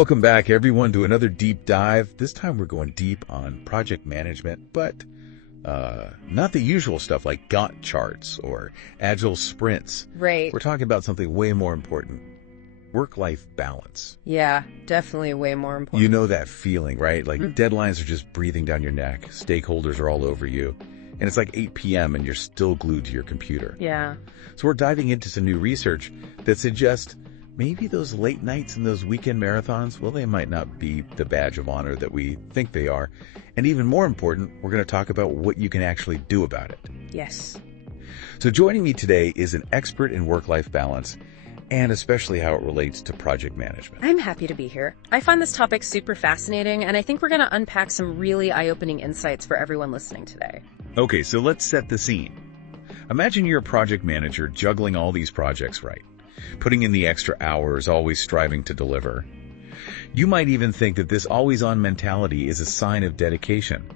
Welcome back, everyone, to another deep dive. This time we're going deep on project management, but not the usual stuff like Gantt charts or agile sprints. Right. We're talking about something way more important. Work-life balance. Yeah, definitely way more important. You know that feeling, right? Like deadlines are just breathing down your neck. Stakeholders are all over you. And it's like 8 p.m. and you're still glued to your computer. Yeah. So we're diving into some new research that suggests maybe those late nights and those weekend marathons, well, they might not be the badge of honor that we think they are. And even more important, we're going to talk about what you can actually do about it. Yes. So joining me today is an expert in work-life balance, and especially how it relates to project management. I'm happy to be here. I find this topic super fascinating, and I think we're going to unpack some really eye-opening insights for everyone listening today. Okay, so let's set the scene. Imagine you're a project manager juggling all these projects right, putting in the extra hours, always striving to deliver. You might even think that this always-on mentality is a sign of dedication.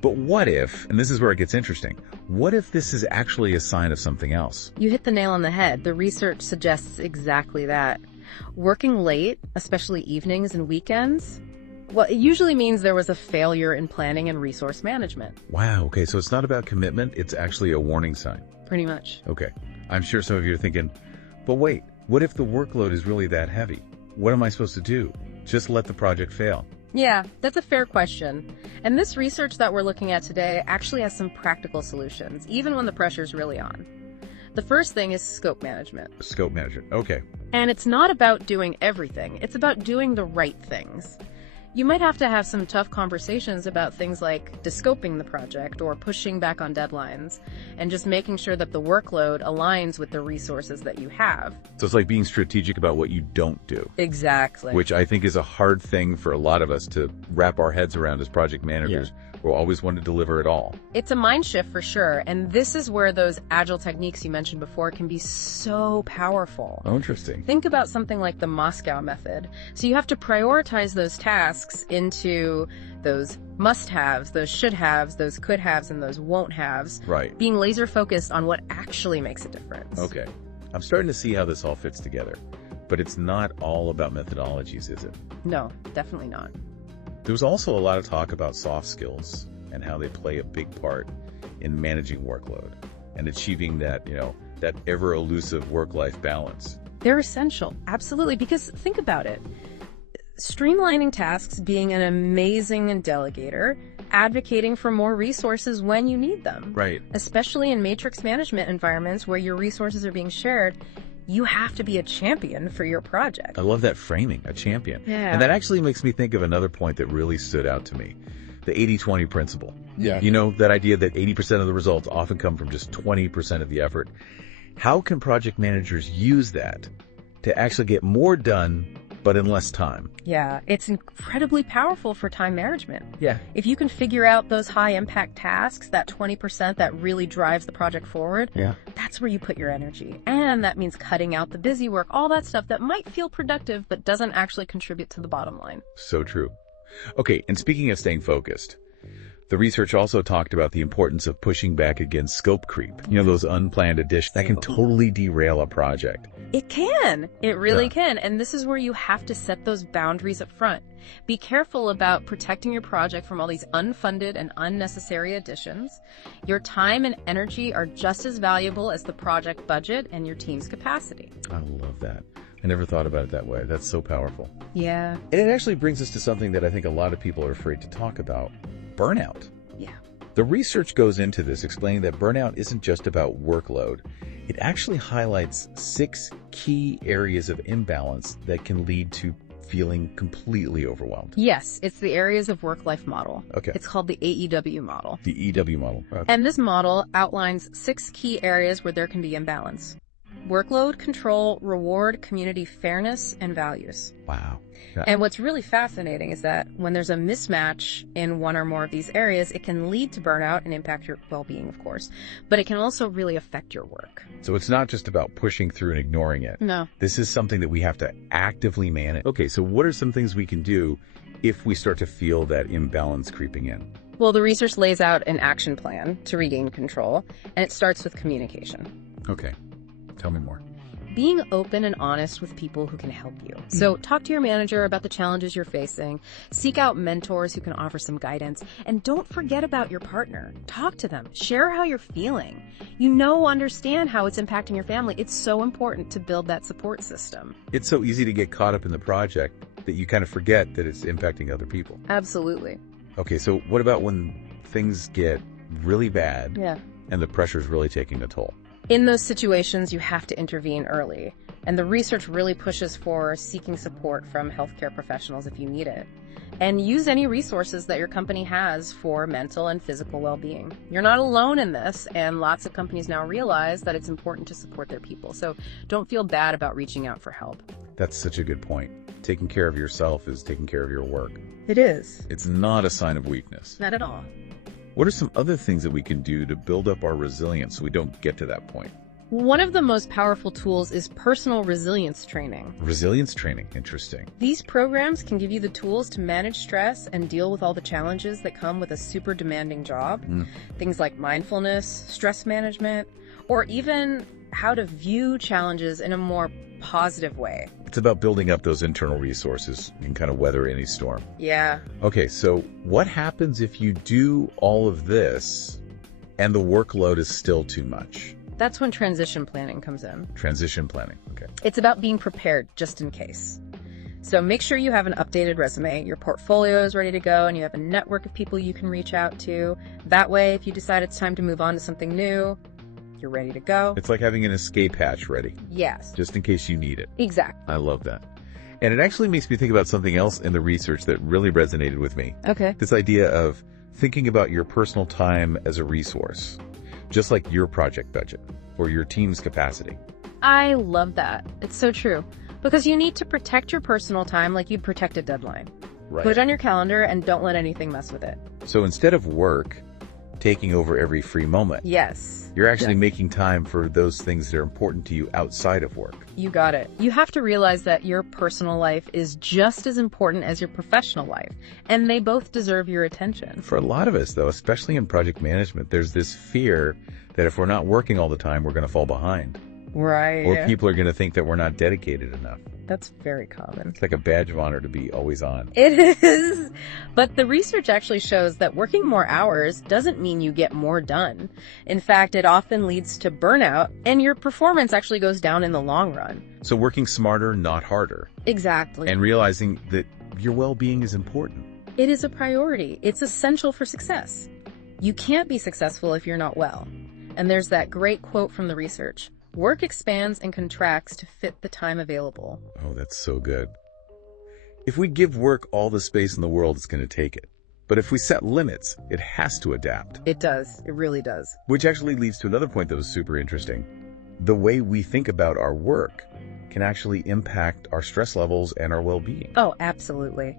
But what if, and this is where it gets interesting, what if this is actually a sign of something else? You hit the nail on the head. The research suggests exactly that. Working late, especially evenings and weekends, well, it usually means there was a failure in planning and resource management. Wow, okay, so it's not about commitment, it's actually a warning sign. Pretty much. Okay, I'm sure some of you are thinking, but wait, what if the workload is really that heavy? What am I supposed to do? Just let the project fail? Yeah, that's a fair question. And this research that we're looking at today actually has some practical solutions, even when the pressure's really on. The first thing is scope management. Scope management, okay. And it's not about doing everything, it's about doing the right things. You might have to have some tough conversations about things like descoping the project or pushing back on deadlines and just making sure that the workload aligns with the resources that you have. So it's like being strategic about what you don't do. Exactly. Which I think is a hard thing for a lot of us to wrap our heads around as project managers. We'll always want to deliver it all. It's a mind shift for sure, and this is where those agile techniques you mentioned before can be so powerful. Oh, interesting. Think about something like the Moscow method. So you have to prioritize those tasks into those must-haves, those should-haves, those could-haves, and those won't-haves. Right. Being laser focused on what actually makes a difference. Okay. I'm starting to see how this all fits together, but it's not all about methodologies, is it? No, definitely not. There was also a lot of talk about soft skills and how they play a big part in managing workload and achieving that, that ever elusive work-life balance. They're essential, absolutely, because think about it. Streamlining tasks, being an amazing delegator, advocating for more resources when you need them. Right. Especially in matrix management environments where your resources are being shared, you have to be a champion for your project. I love that framing, a champion. Yeah. And that actually makes me think of another point that really stood out to me, the 80-20 principle. Yeah. You know, that idea that 80% of the results often come from just 20% of the effort. How can project managers use that to actually get more done, but in less time? Yeah, it's incredibly powerful for time management. Yeah. If you can figure out those high impact tasks, that 20% that really drives the project forward, that's where you put your energy. And that means cutting out the busy work, all that stuff that might feel productive, but doesn't actually contribute to the bottom line. So true. Okay, and speaking of staying focused, the research also talked about the importance of pushing back against scope creep. You know, those unplanned additions that can totally derail a project. It can. It really can. And this is where you have to set those boundaries up front. Be careful about protecting your project from all these unfunded and unnecessary additions. Your time and energy are just as valuable as the project budget and your team's capacity. I love that. I never thought about it that way. That's so powerful. Yeah. And it actually brings us to something that I think a lot of people are afraid to talk about. Burnout. Yeah. The research goes into this, explaining that burnout isn't just about workload. It actually highlights 6 key areas of imbalance that can lead to feeling completely overwhelmed. Yes, it's the areas of work-life model. Okay. It's called the AEW model. The EW model. Okay. And this model outlines 6 key areas where there can be imbalance. Workload, control, reward, community fairness, and values. Wow. Yeah. And what's really fascinating is that when there's a mismatch in one or more of these areas, it can lead to burnout and impact your well-being, of course, but it can also really affect your work. So it's not just about pushing through and ignoring it. No. This is something that we have to actively manage. Okay, so what are some things we can do if we start to feel that imbalance creeping in? Well, the research lays out an action plan to regain control, and it starts with communication. Okay. Tell me more. being open and honest with people who can help you. So talk to your manager about the challenges you're facing, seek out mentors who can offer some guidance, and don't forget about your partner. Talk to them, share how you're feeling. Understand how it's impacting your family. It's so important to build that support system. It's so easy to get caught up in the project that you kind of forget that it's impacting other people. Absolutely. Okay, so what about when things get really bad and the pressure's really taking a toll? In those situations, you have to intervene early. And the research really pushes for seeking support from healthcare professionals if you need it. And use any resources that your company has for mental and physical well-being. You're not alone in this, and lots of companies now realize that it's important to support their people. So don't feel bad about reaching out for help. That's such a good point. Taking care of yourself is taking care of your work. It is. It's not a sign of weakness. Not at all. What are some other things that we can do to build up our resilience so we don't get to that point? One of the most powerful tools is personal resilience training. Resilience training, interesting. These programs can give you the tools to manage stress and deal with all the challenges that come with a super demanding job. Things like mindfulness, stress management, or even how to view challenges in a more positive way. It's about building up those internal resources and kind of weather any storm. Yeah. Okay, so what happens if you do all of this and the workload is still too much? That's when transition planning comes in. Transition planning, okay. It's about being prepared just in case. So make sure you have an updated resume, your portfolio is ready to go, and you have a network of people you can reach out to. That way, if you decide it's time to move on to something new, you're ready to go. It's like having an escape hatch ready. Yes. Just in case you need it. Exactly. I love that. And it actually makes me think about something else in the research that really resonated with me. Okay. This idea of thinking about your personal time as a resource, just like your project budget or your team's capacity. I love that. It's so true. Because you need to protect your personal time like you'd protect a deadline. Right. Put it on your calendar and don't let anything mess with it. So instead of work taking over every free moment, yes, you're actually making time for those things that are important to you outside of work. You got it. You have to realize that your personal life is just as important as your professional life, and they both deserve your attention. For a lot of us, though, especially in project management, there's this fear that if we're not working all the time, we're going to fall behind. Right. Or people are going to think that we're not dedicated enough. That's very common. It's like a badge of honor to be always on. It is. But the research actually shows that working more hours doesn't mean you get more done. In fact, it often leads to burnout, and your performance actually goes down in the long run. So working smarter, not harder. Exactly. And realizing that your well-being is important. It is a priority. It's essential for success. You can't be successful if you're not well. And there's that great quote from the research. Work expands and contracts to fit the time available. Oh, that's so good. If we give work all the space in the world, it's going to take it. But if we set limits, it has to adapt. It does. It really does. Which actually leads to another point that was super interesting. The way we think about our work can actually impact our stress levels and our well-being. Oh, absolutely.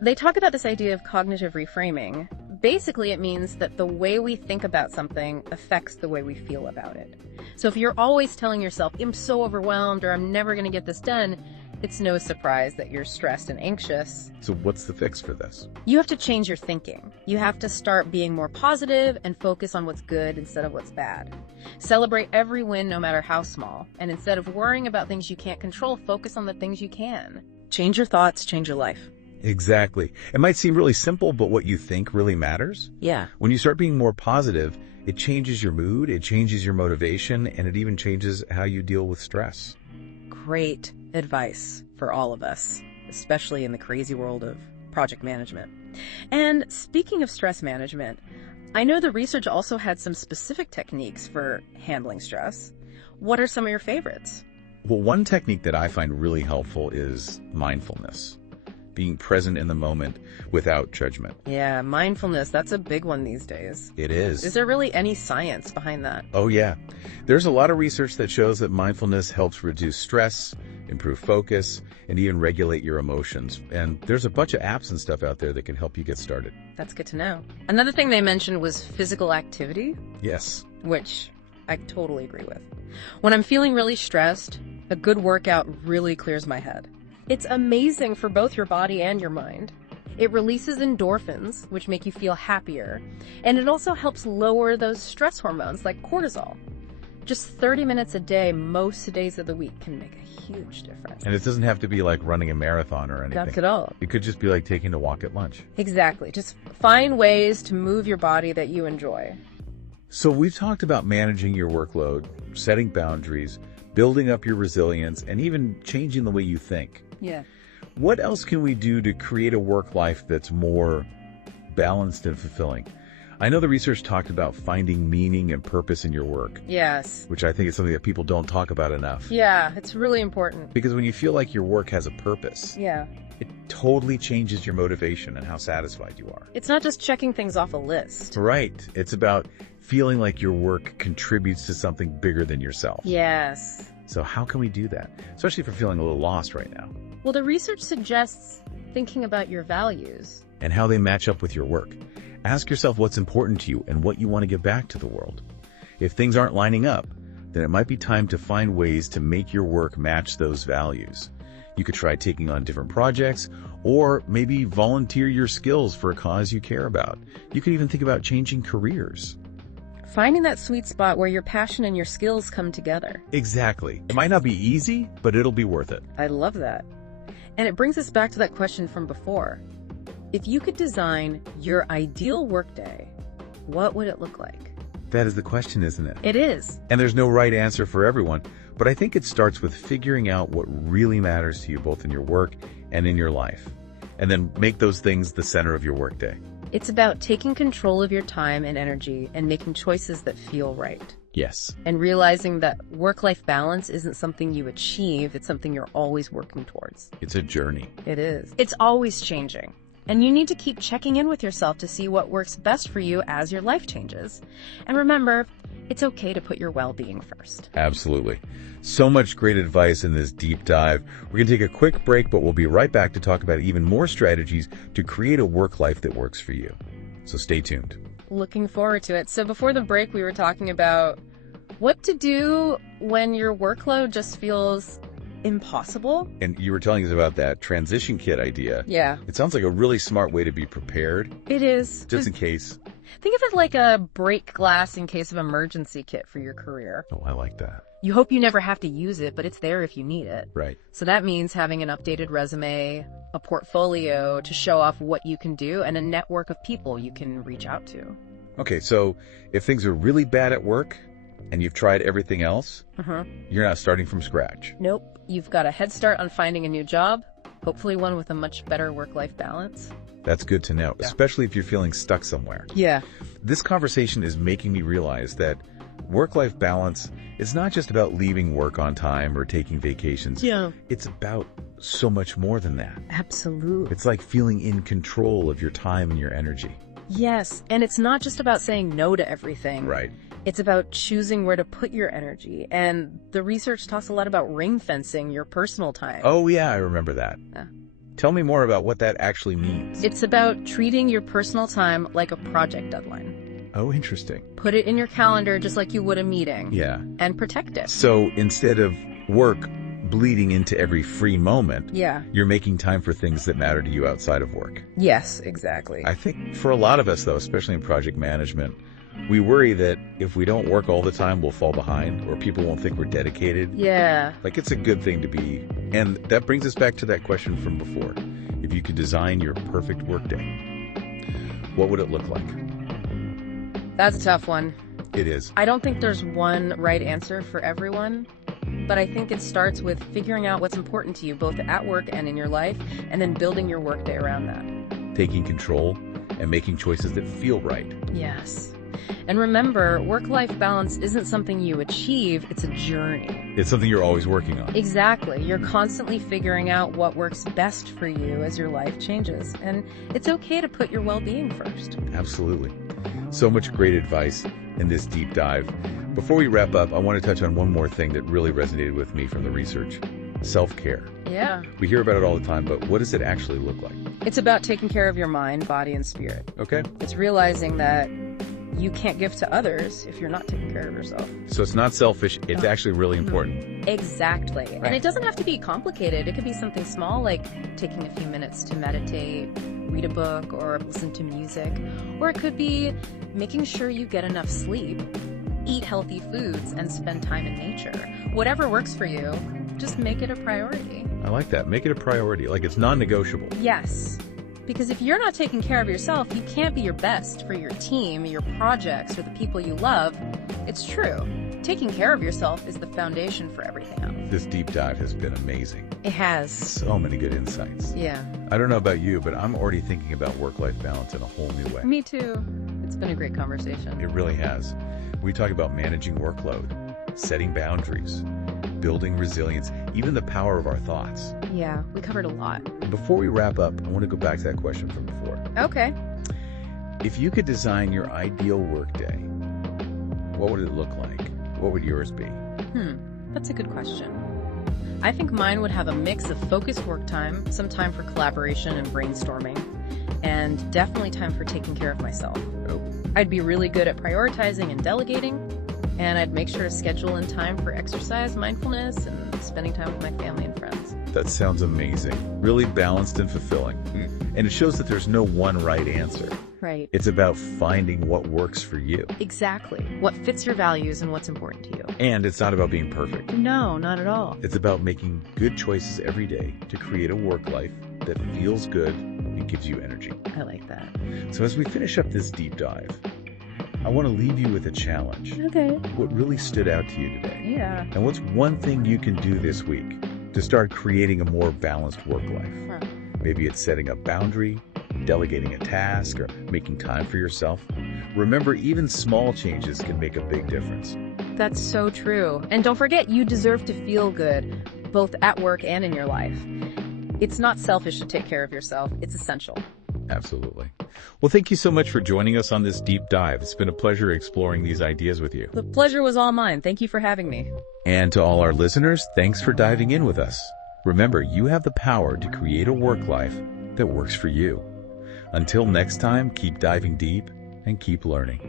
They talk about this idea of cognitive reframing. Basically, it means that the way we think about something affects the way we feel about it. So if you're always telling yourself, I'm so overwhelmed or I'm never going to get this done, it's no surprise that you're stressed and anxious. So what's the fix for this? You have to change your thinking. You have to start being more positive and focus on what's good instead of what's bad. Celebrate every win, no matter how small. And instead of worrying about things you can't control, focus on the things you can. Change your thoughts, change your life. Exactly. It might seem really simple, but what you think really matters. Yeah. When you start being more positive, it changes your mood, it changes your motivation, and it even changes how you deal with stress. Great advice for all of us, especially in the crazy world of project management. And speaking of stress management, I know the research also had some specific techniques for handling stress. What are some of your favorites? Well, one technique that I find really helpful is mindfulness. Being present in the moment without judgment. Yeah, mindfulness, that's a big one these days. It is. Is there really any science behind that? Oh, yeah. There's a lot of research that shows that mindfulness helps reduce stress, improve focus, and even regulate your emotions. And there's a bunch of apps and stuff out there that can help you get started. That's good to know. Another thing they mentioned was physical activity. Yes. Which I totally agree with. When I'm feeling really stressed, a good workout really clears my head. It's amazing for both your body and your mind. It releases endorphins, which make you feel happier, and it also helps lower those stress hormones like cortisol. Just 30 minutes a day, most days of the week, can make a huge difference. And it doesn't have to be like running a marathon or anything. That's it all. It could just be like taking a walk at lunch. Exactly. Just find ways to move your body that you enjoy. So we've talked about managing your workload, setting boundaries, building up your resilience, and even changing the way you think. Yeah. What else can we do to create a work life that's more balanced and fulfilling? I know the research talked about finding meaning and purpose in your work. Yes. Which I think is something that people don't talk about enough. Yeah, it's really important. Because when you feel like your work has a purpose, yeah, it totally changes your motivation and how satisfied you are. It's not just checking things off a list. Right. It's about feeling like your work contributes to something bigger than yourself. Yes. So how can we do that? Especially if we're feeling a little lost right now. Well, the research suggests thinking about your values. And how they match up with your work. Ask yourself what's important to you and what you want to give back to the world. If things aren't lining up, then it might be time to find ways to make your work match those values. You could try taking on different projects, or maybe volunteer your skills for a cause you care about. You could even think about changing careers. Finding that sweet spot where your passion and your skills come together. Exactly. It might not be easy, but it'll be worth it. I love that. And it brings us back to that question from before. If you could design your ideal workday, what would it look like? That is the question, isn't it? It is. And there's no right answer for everyone, but I think it starts with figuring out what really matters to you both in your work and in your life, and then make those things the center of your workday. It's about taking control of your time and energy and making choices that feel right. Yes. And realizing that work-life balance isn't something you achieve, it's something you're always working towards. It's a journey. It is. It's always changing. And you need to keep checking in with yourself to see what works best for you as your life changes. And remember, it's okay to put your well-being first. Absolutely. So much great advice in this deep dive. We're going to take a quick break, but we'll be right back to talk about even more strategies to create a work life that works for you. So stay tuned. Looking forward to it. So before the break, we were talking about what to do when your workload just feels impossible. And you were telling us about that transition kit idea. Yeah. It sounds like a really smart way to be prepared. It is. Just in case. Think of it like a break glass in case of emergency kit for your career. Oh, I like that. You hope you never have to use it, but it's there if you need it. Right. So that means having an updated resume, a portfolio to show off what you can do, and a network of people you can reach out to. Okay, so if things are really bad at work and you've tried everything else, you're not starting from scratch. Nope. You've got a head start on finding a new job, hopefully one with a much better work-life balance. That's good to know, especially if you're feeling stuck somewhere. Yeah. This conversation is making me realize that work-life balance is not just about leaving work on time or taking vacations. Yeah. It's about so much more than that. Absolutely. It's like feeling in control of your time and your energy. Yes, and it's not just about saying no to everything. Right. It's about choosing where to put your energy. And the research talks a lot about ring fencing your personal time. Oh, yeah, I remember that. Yeah. Tell me more about what that actually means. It's about treating your personal time like a project deadline. Oh, interesting. Put it in your calendar just like you would a meeting. Yeah. And protect it. So instead of work bleeding into every free moment, you're making time for things that matter to you outside of work. Yes, exactly. I think for a lot of us, though, especially in project management, we worry that if we don't work all the time, we'll fall behind, or people won't think we're dedicated. Yeah. Like, it's a good thing to be. And that brings us back to that question from before. If you could design your perfect workday, what would it look like? That's a tough one. It is. I don't think there's one right answer for everyone, but I think it starts with figuring out what's important to you, both at work and in your life, and then building your workday around that. Taking control and making choices that feel right. Yes. And remember, work-life balance isn't something you achieve, it's a journey. It's something you're always working on. Exactly. You're constantly figuring out what works best for you as your life changes. And it's okay to put your well-being first. Absolutely. So much great advice in this deep dive. Before we wrap up, I want to touch on one more thing that really resonated with me from the research. Self-care. Yeah. We hear about it all the time, but what does it actually look like? It's about taking care of your mind, body, and spirit. Okay. It's realizing that you can't give to others if you're not taking care of yourself. So it's not selfish, it's actually really important. Exactly. Right. And it doesn't have to be complicated. It could be something small like taking a few minutes to meditate, read a book, or listen to music. Or it could be making sure you get enough sleep. eat healthy foods, and spend time in nature. Whatever works for you, just make it a priority. I like that. Make it a priority, like it's non-negotiable. Yes. Because if you're not taking care of yourself, you can't be your best for your team, your projects, or the people you love. It's true. Taking care of yourself is the foundation for everything else. This deep dive has been amazing. It has. So many good insights. Yeah. I don't know about you, but I'm already thinking about work-life balance in a whole new way. Me too. It's been a great conversation. It really has. We talk about managing workload, setting boundaries, building resilience, even the power of our thoughts. Yeah, we covered a lot. Before we wrap up, I want to go back to that question from before. Okay. If you could design your ideal workday, what would it look like? What would yours be? That's a good question. I think mine would have a mix of focused work time, some time for collaboration and brainstorming, and definitely time for taking care of myself. Oh, I'd be really good at prioritizing and delegating, and I'd make sure to schedule in time for exercise, mindfulness, and spending time with my family and friends. that sounds amazing. Really balanced and fulfilling. And it shows that there's no one right answer. Right. It's about finding what works for you. Exactly. What fits your values and what's important to you. And it's not about being perfect. No, not at all. It's about making good choices every day to create a work life that feels good and gives you energy. I like that. So as we finish up this deep dive, I want to leave you with a challenge. Okay. What really stood out to you today? Yeah. And what's one thing you can do this week to start creating a more balanced work life? Huh. Maybe it's setting a boundary, delegating a task, or making time for yourself. Remember, even small changes can make a big difference. That's so true. And don't forget, you deserve to feel good, both at work and in your life. It's not selfish to take care of yourself. It's essential. Absolutely. Well, thank you so much for joining us on this deep dive. It's been a pleasure exploring these ideas with you. The pleasure was all mine. Thank you for having me. And to all our listeners, thanks for diving in with us. Remember, you have the power to create a work life that works for you. Until next time, keep diving deep and keep learning.